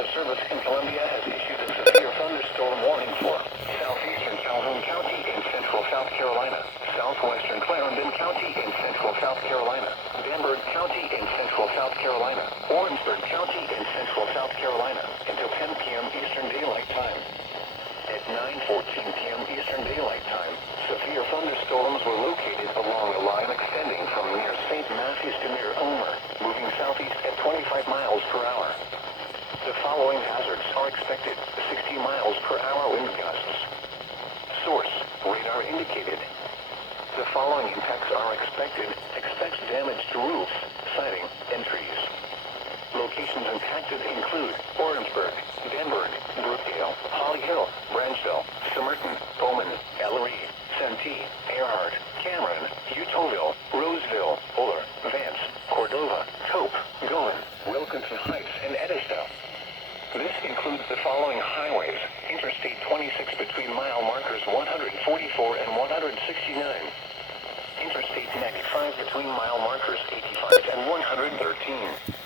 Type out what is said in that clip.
Weather Service in Columbia has issued a severe thunderstorm warning for southeastern Calhoun County in central South Carolina, southwestern Clarendon County in central South Carolina, Danbury County in central South Carolina, Orangeburg County in central South Carolina until 10 p.m. Eastern Daylight Time. At 9:14 p.m. Eastern Daylight Time, severe thunderstorms were located along a line extending from near St. Matthews to near Omer, moving southeast at 25 miles per hour. The following hazards are expected: 60 miles per hour wind gusts. Source: radar indicated. The following impacts are expected: expect damage to roofs, siding, and trees. Locations impacted include Orangeburg, Danbury, Brookdale, Holly Hill, Branchville, Somerton, Bowman, Ellery, Santee, Earhart, Cameron, Utoville, Roseville, Fuller, Vance, Cordova, Cope, Goen, Wilkinson Heights, and Edison. This includes the following highways: Interstate 26 between mile markers 144 and 169. Interstate 95 between mile markers 85 and 113.